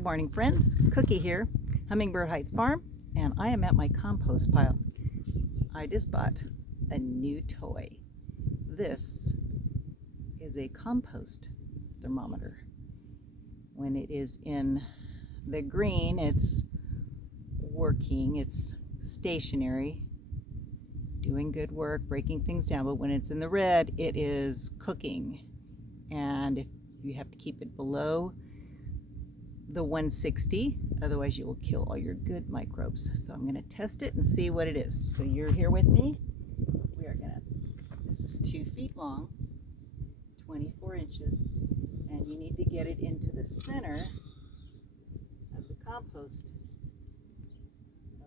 Good morning, friends. Cookie here, Hummingbird Heights Farm, and I am at my compost pile. I just bought a new toy. This is a compost thermometer. When it is in the green, it's working, it's stationary, doing good work, breaking things down, but when it's in the red, it is cooking, and if you have to keep it below the 160, otherwise you will kill all your good microbes. So I'm going to test it and see what it is. So you're here with me. We are going to, this is 2 feet long, 24 inches, and you need to get it into the center of the compost.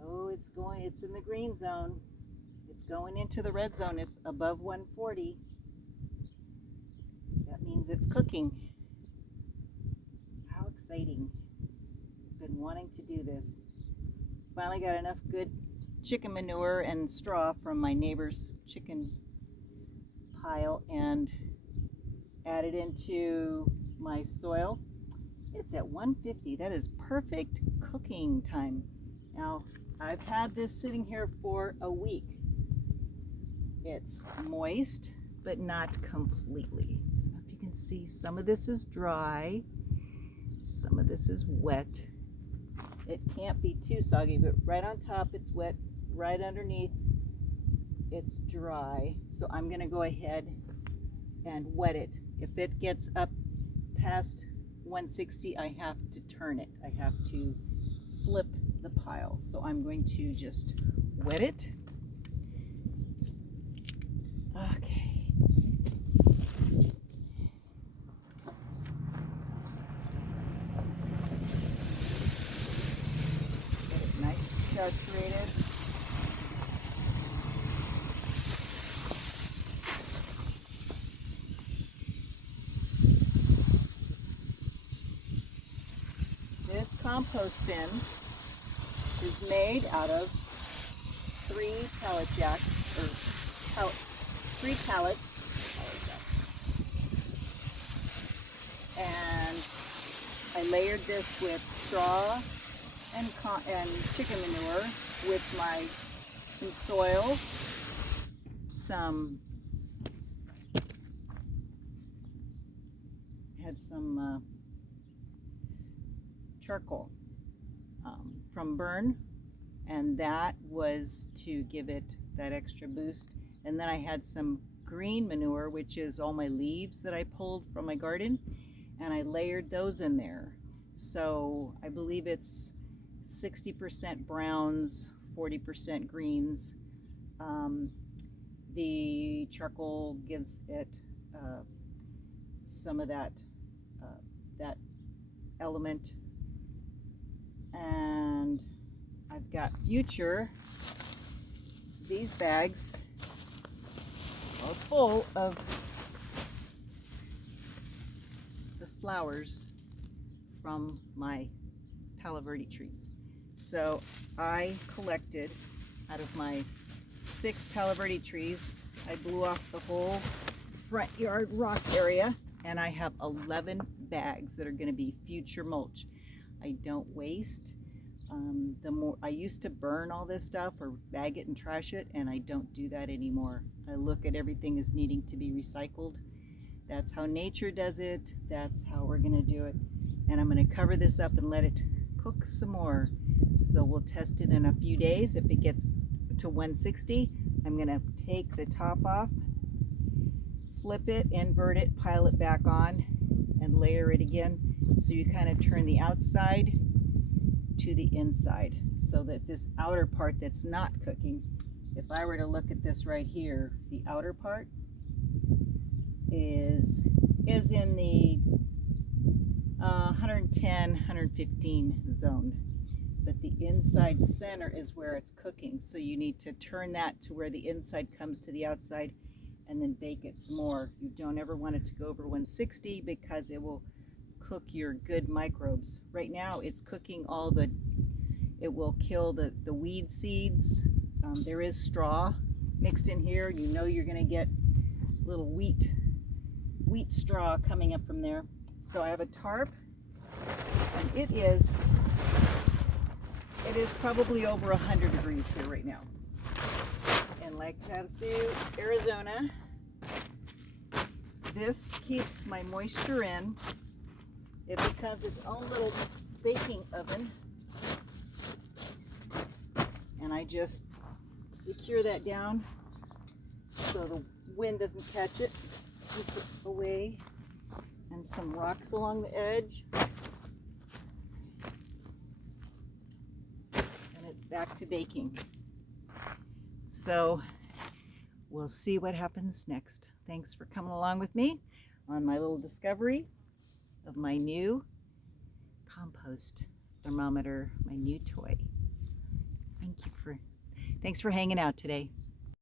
Oh, it's in the green zone. It's going into the red zone. It's above 140. That means it's cooking. How exciting. Been wanting to do this. Finally got enough good chicken manure and straw from my neighbor's chicken pile and added into my soil. It's at 150. That is perfect cooking time. Now, I've had this sitting here for a week. It's moist, but not completely. If you can see, some of this is dry, some of this is wet. It can't be too soggy, but right on top it's wet, right underneath it's dry. So I'm gonna go ahead and wet it. If it gets up past 160, I have to turn it. I have to flip the pile. So I'm going to just wet it. Okay. Get it nice and saturated. This compost bin is made out of 3 pallet jacks, or 3 pallets, and I layered this with straw and chicken manure with some soil, some charcoal from burn, and that was to give it that extra boost. And then I had some green manure, which is all my leaves that I pulled from my garden, and I layered those in there. So I believe it's 60% browns, 40% greens. The charcoal gives it some of that element. And I've got these bags are full of the flowers from my Palo Verde trees. So I collected out of my 6 Palo Verde trees, I blew off the whole front yard rock area, and I have 11 bags that are going to be future mulch. I don't waste. I used to burn all this stuff or bag it and trash it, and I don't do that anymore. I look at everything as needing to be recycled. That's how nature does it. That's how we're going to do it. And I'm going to cover this up and let it cook some more. So we'll test it in a few days. If it gets to 160, I'm going to take the top off, flip it, invert it, pile it back on, and layer it again. So you kind of turn the outside to the inside, so that this outer part that's not cooking, if I were to look at this right here, the outer part is in the 110, 115 zone, but the inside center is where it's cooking. So you need to turn that to where the inside comes to the outside, and then bake it some more. You don't ever want it to go over 160 because it will cook your good microbes. Right now it's cooking it will kill the weed seeds. There is straw mixed in here. You know you're going to get little wheat straw coming up from there. So I have a tarp, an it is probably over 100 degrees here right now. And like Havasu, Arizona, this keeps my moisture in. It becomes its own little baking oven. And I just secure that down so the wind doesn't catch it. Keep it away. And some rocks along the edge. And it's back to baking. So we'll see what happens next. Thanks for coming along with me on my little discovery of my new compost thermometer, my new toy. Thanks for hanging out today.